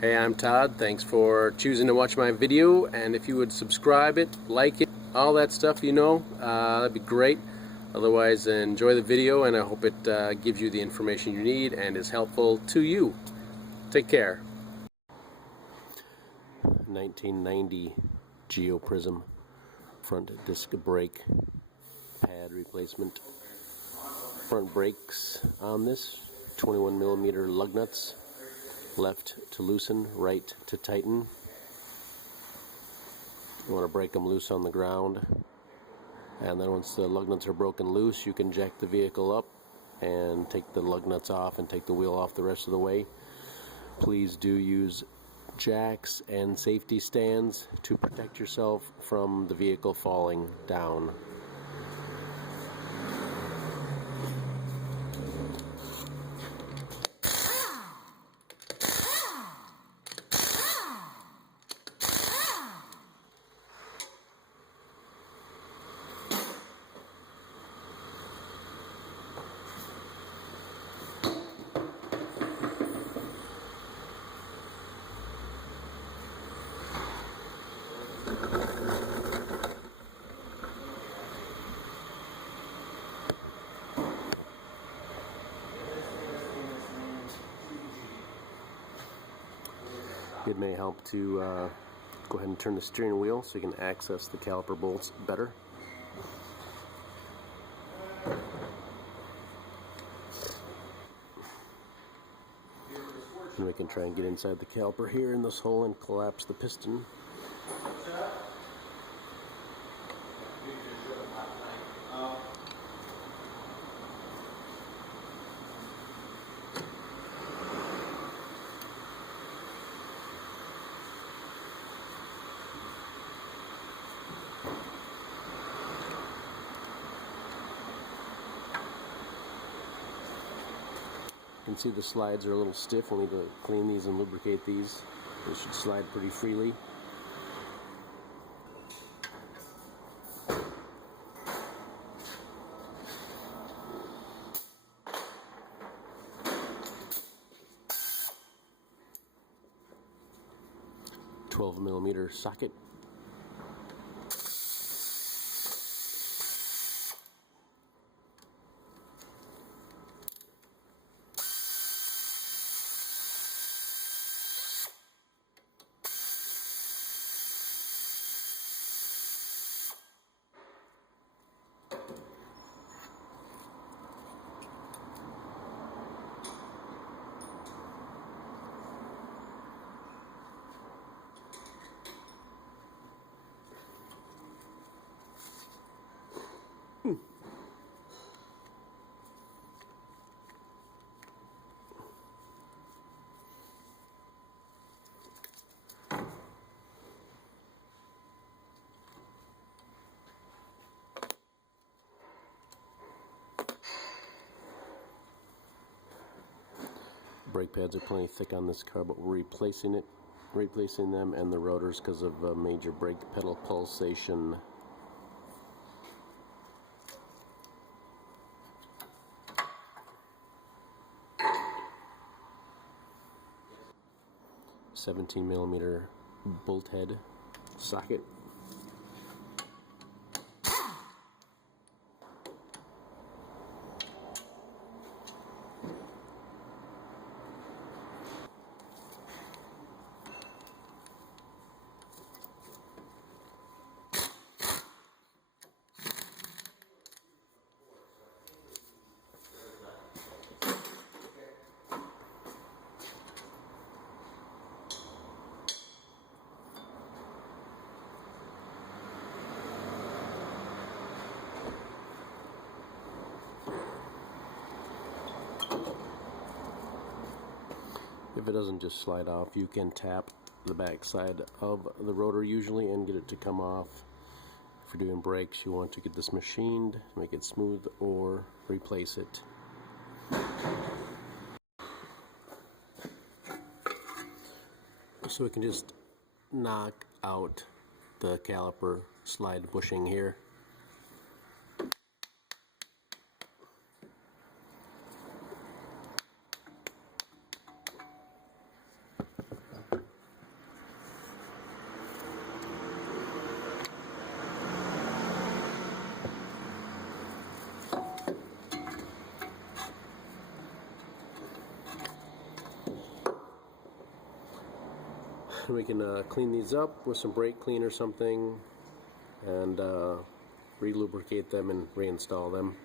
Hey, I'm Todd. Thanks for choosing to watch my video, and if you would subscribe it, like it, all that stuff, that'd be great. Otherwise, enjoy the video, and I hope it gives you the information you need and is helpful to you. Take care. 1990 Prism front disc brake pad replacement. Front brakes on this 21mm lug nuts. Left to loosen, right to tighten. You want to break them loose on the ground, and then once the lug nuts are broken loose, you can jack the vehicle up and take the lug nuts off and take the wheel off the rest of the way. Please do use jacks and safety stands to protect yourself from the vehicle falling down. It may help to go ahead and turn the steering wheel so you can access the caliper bolts better. And we can try and get inside the caliper here in this hole and collapse the piston. 'You can see the slides are a little stiff. We'll need to clean these and lubricate these. They should slide pretty freely. .12mm socket. Brake pads are plenty thick on this car, but we're replacing them and the rotors because of a major brake pedal pulsation. .17mm bolt head socket. If it doesn't just slide off, you can tap the back side of the rotor usually and get it to come off. If you're doing brakes, you want to get this machined, make it smooth, or replace it. So we can just knock out the caliper slide bushing here. We can clean these up with some brake clean or something and re-lubricate them and reinstall them.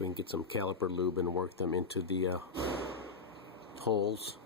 We can get some caliper lube and work them into the holes.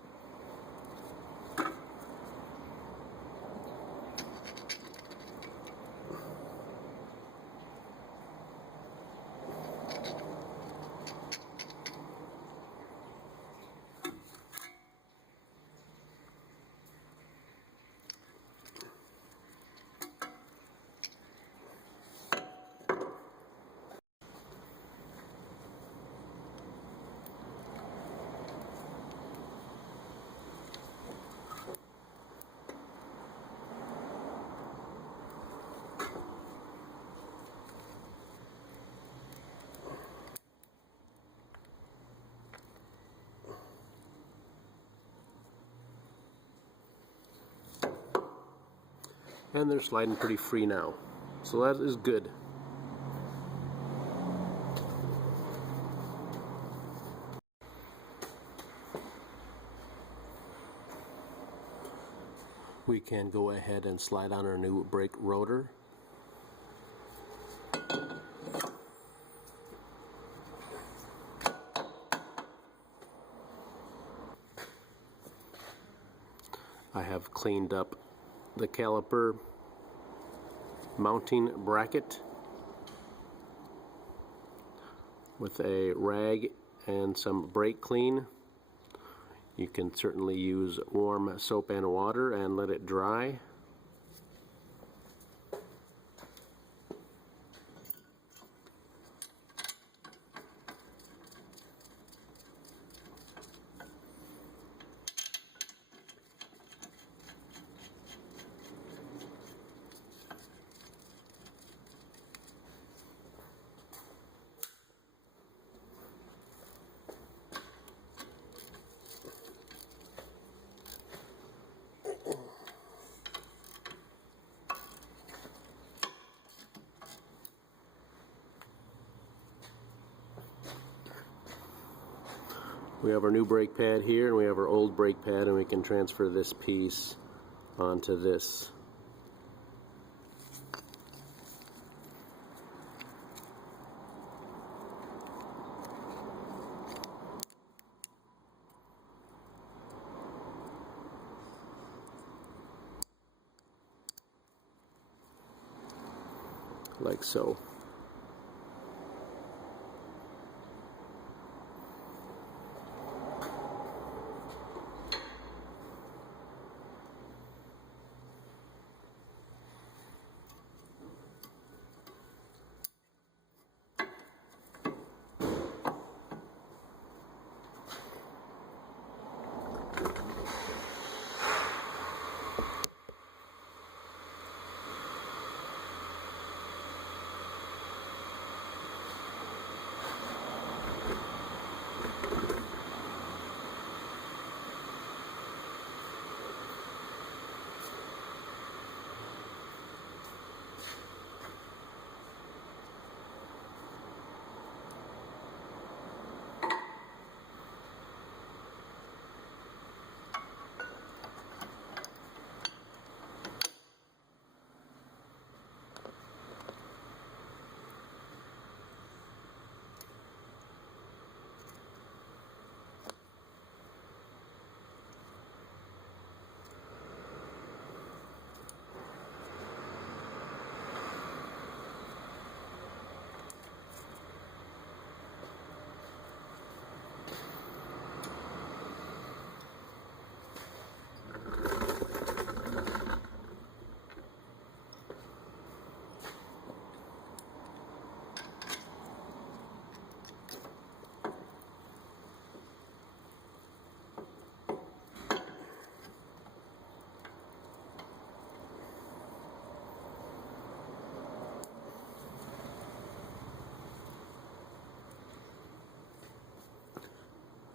And they're sliding pretty free now, so that is good. We can go ahead and slide on our new brake rotor. I have cleaned up the caliper mounting bracket with a rag and some brake clean. You can certainly use warm soap and water and let it dry. We have our new brake pad here, and we have our old brake pad, and we can transfer this piece onto this. Like so.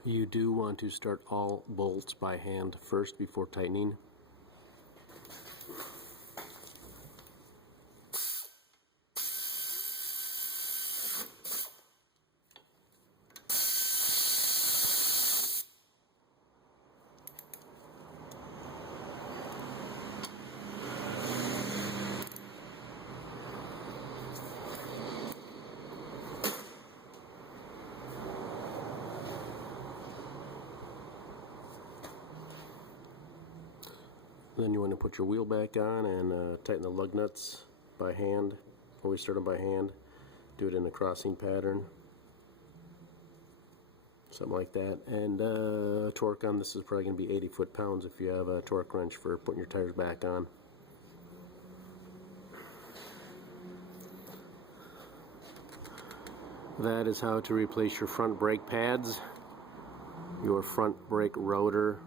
You do want to start all bolts by hand first before tightening. Then you want to put your wheel back on and tighten the lug nuts by hand. Always start them by hand. Do it in a crossing pattern. Something like that. And torque on this is probably going to be 80 foot-pounds if you have a torque wrench for putting your tires back on. That is how to replace your front brake pads, your front brake rotor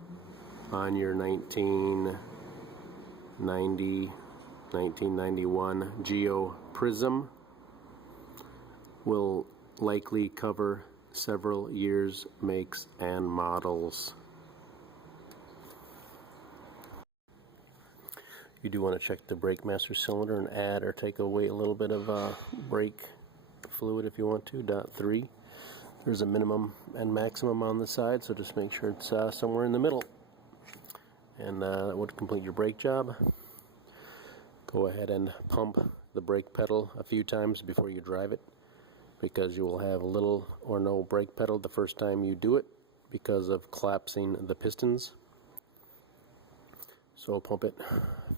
on your 1991 Geo Prism. Will likely cover several years, makes, and models. You do want to check the brake master cylinder and add or take away a little bit of brake fluid if you want to. .3. There's a minimum and maximum on the side, so just make sure it's somewhere in the middle. And that would complete your brake job. Go ahead and pump the brake pedal a few times before you drive it, because you will have little or no brake pedal the first time you do it because of collapsing the pistons. So pump it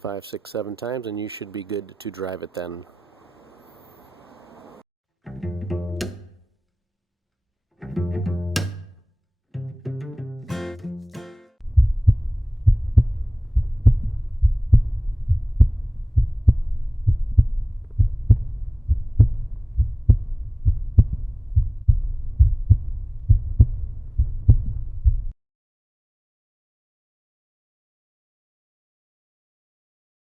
5, 6, 7 times and you should be good to drive it then.